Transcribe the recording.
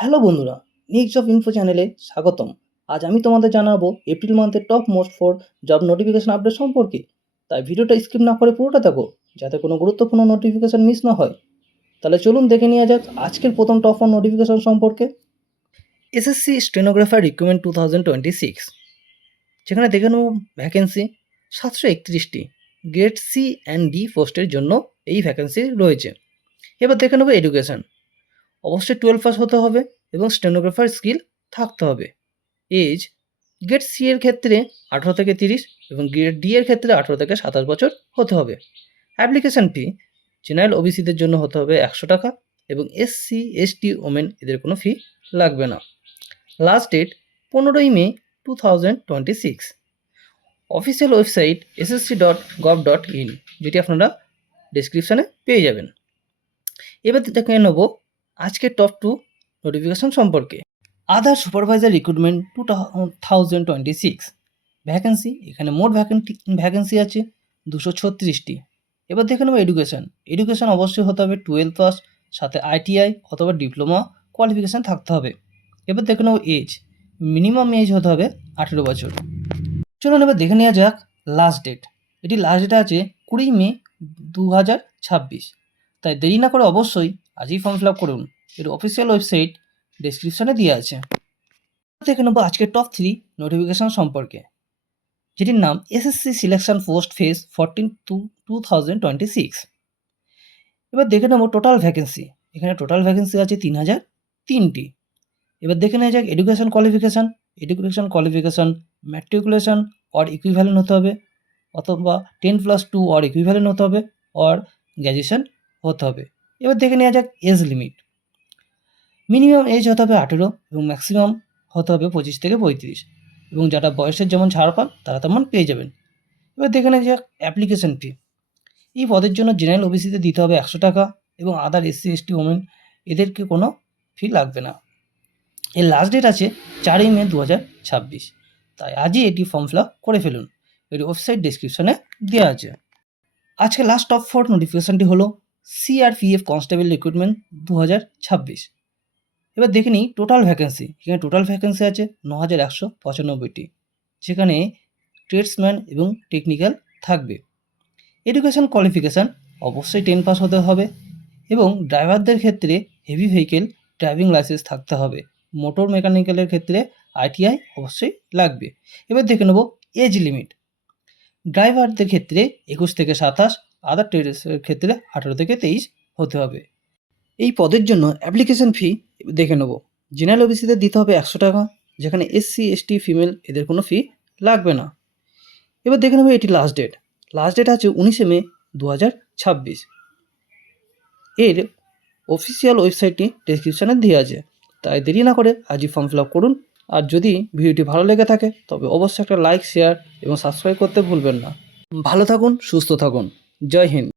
Hello বন্ধুরা, NIX of info চ্যানেলে স্বাগতম। আজ আমি তোমাদের জানাবো এপ্রিল মান্থের top most four job notification update সম্পর্কে। তাই ভিডিওটা স্কিপ না করে পুরোটা দেখো, যাতে কোনো গুরুত্বপূর্ণ নোটিফিকেশন মিস না হয়। তাহলে চলুন দেখে নেওয়া যাক আজকের প্রথম টপ ফর নোটিফিকেশন সম্পর্কে। এসএসসি স্টেনোগ্রাফার রিক্রুটমেন্ট 2026, যেখানে দেখে নেব ভ্যাকেন্সি 731টি, গ্রেড সি অ্যান্ড ডি পোস্টের জন্য এই ভ্যাকেন্সি রয়েছে। এবার দেখে নেব এডুকেশন। অবশ্যই 12 পাস হতে হবে এবং স্টেনোগ্রাফার স্কিল থাকতে হবে। এজ গ্রেড সি এর ক্ষেত্রে 18 থেকে 30 এবং গ্রেড ডি এর ক্ষেত্রে 18 থেকে 27 বছর হতে হবে। অ্যাপ্লিকেশন ফি জেনারেল ওবিসিদের জন্য হতে হবে 100 টাকা এবং এসসি এসটি ওমেন এদের কোনো ফি লাগবে না। লাস্ট ডেট 15ই মে 2026। অফিসিয়াল ওয়েবসাইট ssc.gov.in, যেটি আপনারা ডেসক্রিপশানে পেয়ে যাবেন। এবার দেখে নেব আজকের টপ 2 নোটিফিকেশন সম্পর্কে। আধার সুপারভাইজার রিক্রুটমেন্ট 2026 ভ্যাকেন্সি। এখানে মোট ভ্যাকেন্সি আছে 236টি। এবার দেখে নেব এডুকেশন। এডুকেশন অবশ্যই হতে হবে 12 পাস, সাথে আইটিআই অথবা ডিপ্লোমা কোয়ালিফিকেশান থাকতে হবে। এবার দেখে নেব এজ। মিনিমাম এজ হতে হবে 18 বছর। চলুন এবার দেখে নেওয়া যাক লাস্ট ডেট। এটি লাস্ট ডেট আছে 20 মে 2026। তাই দেরি না করে অবশ্যই আজই ফর্ম ফিল আপ করুন। এর অফিসিয়াল ওয়েবসাইট ডেসক্রিপশনে দেওয়া আছে। দেখে নেব আজকের টপ 3 নোটিফিকেশন সম্পর্কে, যেটির নাম এসএসসি সিলেকশন পোস্ট ফেজ 14 2026। এবার দেখে নেব টোটাল ভ্যাকেন্সি। এখানে টোটাল ভ্যাকেন্সি আছে 3003টি। এবার দেখে নেওয়া যাক education qualification. Education qualification matriculation or equivalent হতে হবে, অথবা 10+2 অর ইকুইভ্যালেন্ট হতে হবে, অর গ্র্যাজুয়েশন হতে হবে। এবার দেখে নেওয়া যাক এজ লিমিট। মিনিমাম এজ হতে হবে 18 এবং ম্যাক্সিমাম হতে হবে 25 থেকে 35, এবং যারা বয়সের যেমন ছাড় পান তারা তেমন পেয়ে যাবেন। এবার দেখে নেওয়া যাক অ্যাপ্লিকেশন ফি। এই পদের জন্য জেনারেল ওবিসিতে দিতে হবে 100 টাকা এবং আদার এসসি এসটি ওমেন এদেরকে কোনো ফি লাগবে না। এর লাস্ট ডেট আছে 4ই মে 2026। তাই আজই এটি ফর্ম ফিল আপ করে ফেলুন। এর ওয়েবসাইট ডেসক্রিপশনে দেওয়া আছে। আজকে লাস্ট টপ 4 নোটিফিকেশানটি হলো সিআরপিএফ কনস্টেবল রিক্রুটমেন্ট 2026। এবার দেখে নিই টোটাল ভ্যাকেন্সি। এখানে টোটাল ভ্যাকেন্সি আছে 9195টি, যেখানে ট্রেডসম্যান এবং টেকনিক্যাল থাকবে। এডুকেশন কোয়ালিফিকেশান অবশ্যই 10 পাস হতে হবে এবং ড্রাইভারদের ক্ষেত্রে হেভি ভেহিকেল ড্রাইভিং লাইসেন্স থাকতে হবে। মোটর মেকানিক্যালের ক্ষেত্রে আইটিআই অবশ্যই লাগবে। এবার দেখে নেব এজ লিমিট। ড্রাইভারদের ক্ষেত্রে 21 থেকে 27, আদার ট্রেডসের ক্ষেত্রে 18 থেকে 23 হতে হবে। এই পদের জন্য অ্যাপ্লিকেশন ফি দেখে নেব। জেনারেল ওবিসিতে দিতে হবে 100 টাকা, যেখানে এসসি এসটি ফিমেল এদের কোনো ফি লাগবে না। এবার দেখে নেব এটি লাস্ট ডেট। লাস্ট ডেট আছে 19 মে 2026। এর অফিসিয়াল ওয়েবসাইটটি ডেসক্রিপশানে দেওয়া আছে। তাই দেরি না করে আজই ফর্ম ফিল আপ করুন। আর যদি ভিডিওটি ভালো লেগে থাকে তবে অবশ্যই একটা লাইক, শেয়ার এবং সাবস্ক্রাইব করতে ভুলবেন না। ভালো থাকুন, সুস্থ থাকুন। জয় হিন্দ।